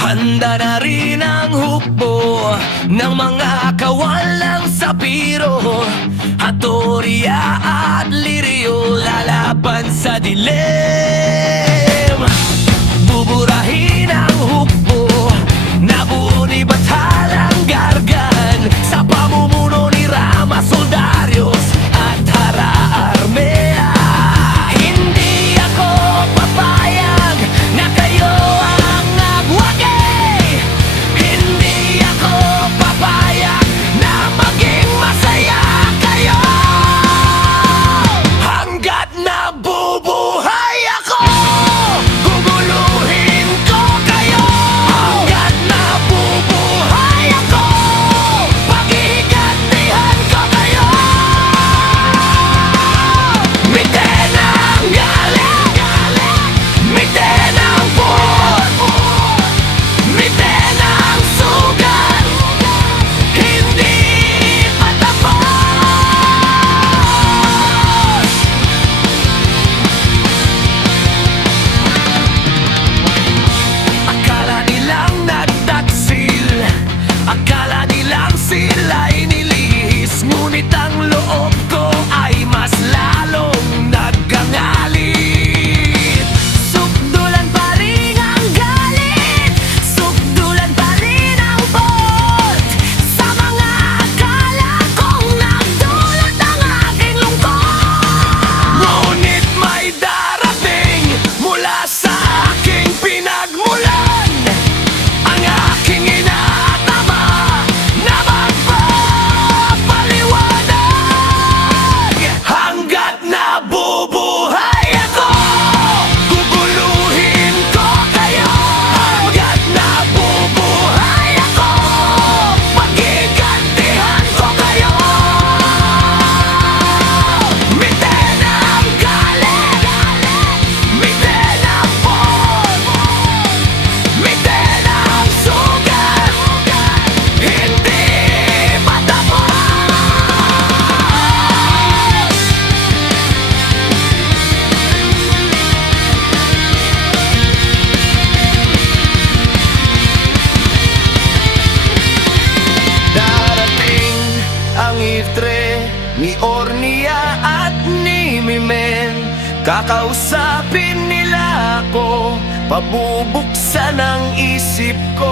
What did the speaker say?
Handa na rin ang hukbo ng mga kawalang sapiro, Hattorya at Lirio, lalaban sa dilim. Buburahin ang hukbo na buo ni Batalang Gargan sa pamumuno ni Rama Soldarios at Hara Armea. Hindi ako papayag na kayo ang nagwagi. Hindi ako papayag na maging masaya kayo. Hanggat nabubuhay ako, guguluhin ko kayo. Hanggat nabubuhay ako, paghihigantihan ko kayo. Mitin ang galit, mitin ang put, mitin ang sugat, hindi patapos. Akala nilang nagtaksil, akala nilang sila'y nilihis, ngunit ang loob ko ay mas lalong nagkangalit. Sukdulan pa rin ang galit, sukdulan pa rin ang bot, sa mga akala kong nagdulot ng aking lungkot. Ngunit may darating mula sa aking pinagmulan, ang aking inatama na magpapaliwanag. Hanggat nabubuhay ako, guguluhin ko kayo. Hanggat nabubuhay ako, paghigantihan ko kayo. Mitin ang galit, mitin ang put, mitin ang sugat, hindi patapos. Darating ang Iftre ni Ornia at ni Mimen, kakausapin nila ako, pabubuksan ang isip ko.